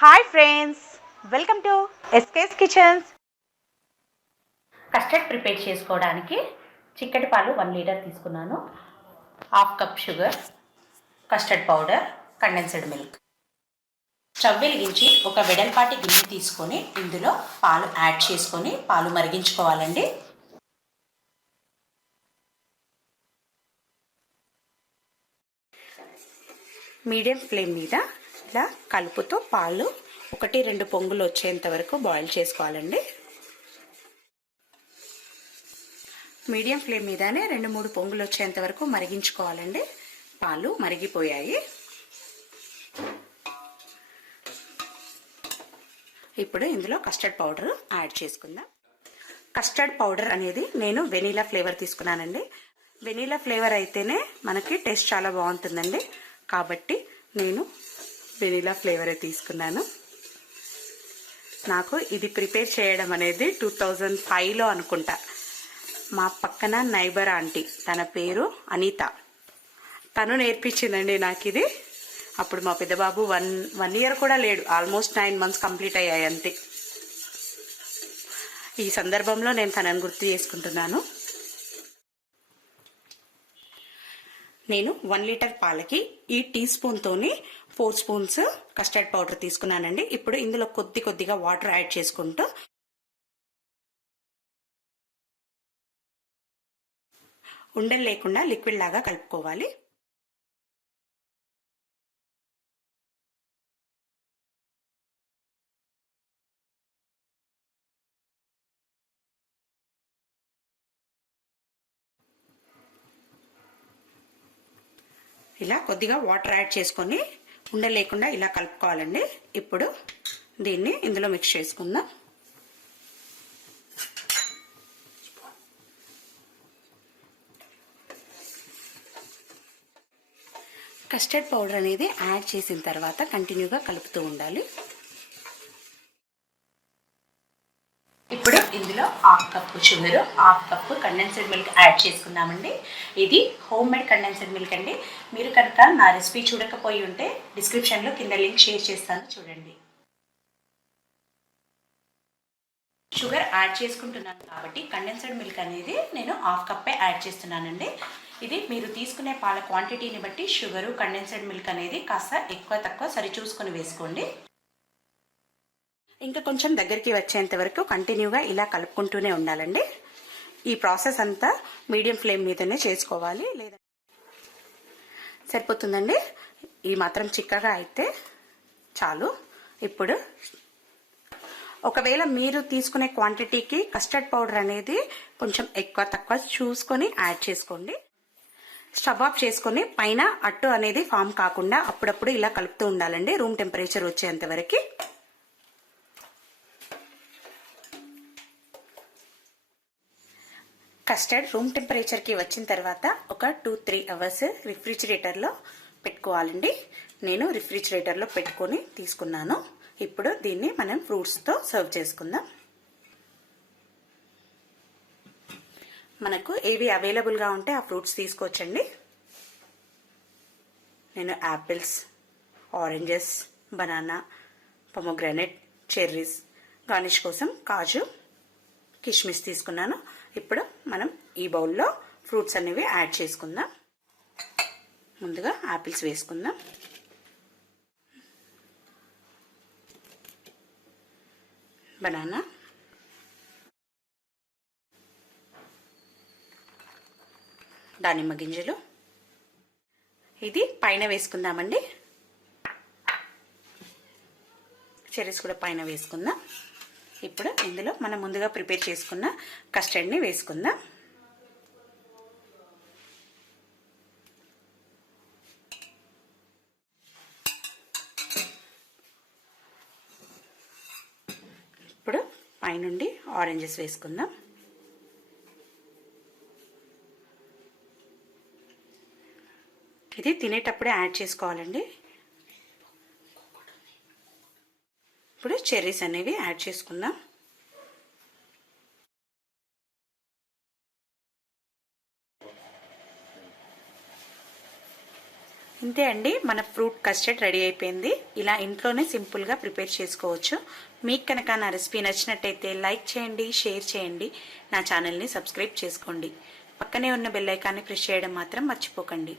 Hi friends, welcome to SK's kitchens. Custard prepare చేసుకోవడానికి చిక్కటి పాలు 1 లీటర్ తీసుకున్నాను. Half cup sugar, custard powder, condensed milk. Stove వెలిగించి ఒక వెడల్పాటి గిన్నె తీసుకొని ఇందులో పాలు యాడ్ చేసుకొని పాలు మరిగించుకోవాలండి. మీడియం ఫ్లేమ్ మీద ఇలా కలుపుతూ పాలు 1-2 పొంగులు వచ్చేంత వరకు బాయిల్ చేసుకోవాలండి. మీడియం ఫ్లేమ్ మీదనే 2-3 పొంగులు వచ్చేంత వరకు మరిగించుకోవాలండి. పాలు మరిగిపోయాయి. ఇప్పుడు ఇందులో కస్టర్డ్ పౌడర్ యాడ్ చేసుకుందాం. కస్టర్డ్ పౌడర్ అనేది నేను వెనీలా ఫ్లేవర్ తీసుకున్నానండి. వెనీలా ఫ్లేవర్ అయితేనే మనకి టేస్ట్ చాలా బాగుంటుందండి. కాబట్టి నేను వెనీలా ఫ్లేవరే తీసుకున్నాను. నాకు ఇది ప్రిపేర్ చేయడం అనేది 2005లో అనుకుంటా. మా పక్కన నైబర్ ఆంటీ, తన పేరు అనిత, తను నేర్పించిందండి నాకు ఇది. అప్పుడు మా పెద్దబాబు వన్ ఇయర్ కూడా లేడు, ఆల్మోస్ట్ 9 months కంప్లీట్ అయ్యాయి అంతే. ఈ సందర్భంలో నేను తనని గుర్తు చేసుకుంటున్నాను. నేను 1 లీటర్ పాలకి ఈ టీ స్పూన్తోని 4 స్పూన్స్ కస్టర్డ్ పౌడర్ తీసుకున్నానండి. ఇప్పుడు ఇందులో కొద్దిగా వాటర్ యాడ్ చేసుకుంటూ ఉండలు లేకుండా లిక్విడ్ లాగా కలుపుకోవాలి. ఇలా కొద్దిగా వాటర్ యాడ్ చేసుకొని ఉండలు లేకుండా ఇలా కలుపుకోవాలండి. ఇప్పుడు దీన్ని ఇందులో మిక్స్ చేసుకుందాం. కస్టర్డ్ పౌడర్ అనేది యాడ్ చేసిన తర్వాత కంటిన్యూగా కలుపుతూ ఉండాలి. ఇప్పుడు ఇందులో half cup sugar, half cup condensed milk add చేసుకుందామండి. ఇది హోమ్ మేడ్ కండెన్స్డ్ మిల్క్ అండి. మీరు కనుక నా రెసిపీ చూడకపోయి ఉంటే డిస్క్రిప్షన్లో కింద లింక్ షేర్ చేస్తాను, చూడండి. షుగర్ యాడ్ చేసుకుంటున్నాను కాబట్టి కండెన్స్డ్ మిల్క్ అనేది నేను హాఫ్ కప్పే యాడ్ చేస్తున్నానండి. ఇది మీరు తీసుకునే పాల క్వాంటిటీని బట్టి షుగరు, కండెన్స్డ్ మిల్క్ అనేది కాస్త ఎక్కువ తక్కువ సరి చూసుకొని వేసుకోండి. ఇంకా కొంచెం దగ్గరికి వచ్చేంత వరకు కంటిన్యూగా ఇలా కలుపుకుంటూనే ఉండాలండి. ఈ ప్రాసెస్ అంతా మీడియం ఫ్లేమ్ మీదనే చేసుకోవాలి, లేదా సరిపోతుందండి. ఈ మాత్రం చిక్కగా అయితే చాలు. ఇప్పుడు ఒకవేళ మీరు తీసుకునే క్వాంటిటీకి కస్టర్డ్ పౌడర్ అనేది కొంచెం ఎక్కువ తక్కువ చూసుకొని యాడ్ చేసుకోండి. స్టవ్ ఆఫ్ చేసుకొని పైన అట్టు అనేది ఫామ్ కాకుండా అప్పుడప్పుడు ఇలా కలుపుతూ ఉండాలండి, రూమ్ టెంపరేచర్ వచ్చేంత వరకు. కస్టర్డ్ రూమ్ టెంపరేచర్కి వచ్చిన తర్వాత ఒక 2-3 అవర్స్ రిఫ్రిజిరేటర్లో పెట్టుకోవాలండి. నేను రిఫ్రిజిరేటర్లో పెట్టుకొని తీసుకున్నాను. ఇప్పుడు దీన్ని మనం ఫ్రూట్స్తో సర్వ్ చేసుకుందాం. మనకు ఏవి అవైలబుల్గా ఉంటే ఆ ఫ్రూట్స్ తీసుకోవచ్చండి. నేను apples, oranges, banana, pomegranate, cherries, garnish కోసం కాజు, కిష్మిస్ తీసుకున్నాను. ఇప్పుడు మనం ఈ బౌల్లో ఫ్రూట్స్ అనేవి యాడ్ చేసుకుందాం. ముందుగా యాపిల్స్ వేసుకుందాం. బనానా, దానిమ్మ గింజలు, ఇది పైన వేసుకుందామండి. చెర్రీస్ కూడా పైన వేసుకుందాం. ఇప్పుడు ఇందులో మనం ముందుగా ప్రిపేర్ చేసుకున్న కస్టర్డ్ని వేసుకుందాం. ఇప్పుడు పైనుండి ఆరెంజెస్ వేసుకుందాం. ఇది తినేటప్పుడే యాడ్ చేసుకోవాలండి. ఇప్పుడు చెర్రీస్ అనేవి యాడ్ చేసుకుందాం. ఇంతే అండి, మన ఫ్రూట్ కస్టర్డ్ రెడీ అయిపోయింది. ఇలా ఇంట్లోనే సింపుల్గా ప్రిపేర్ చేసుకోవచ్చు. మీకు కనుక నా రెసిపీ నచ్చినట్టయితే లైక్ చేయండి, షేర్ చేయండి, నా ఛానల్ని సబ్స్క్రైబ్ చేసుకోండి. పక్కనే ఉన్న బెల్ ఐకాన్ని ప్రెస్ చేయడం మాత్రం మర్చిపోకండి.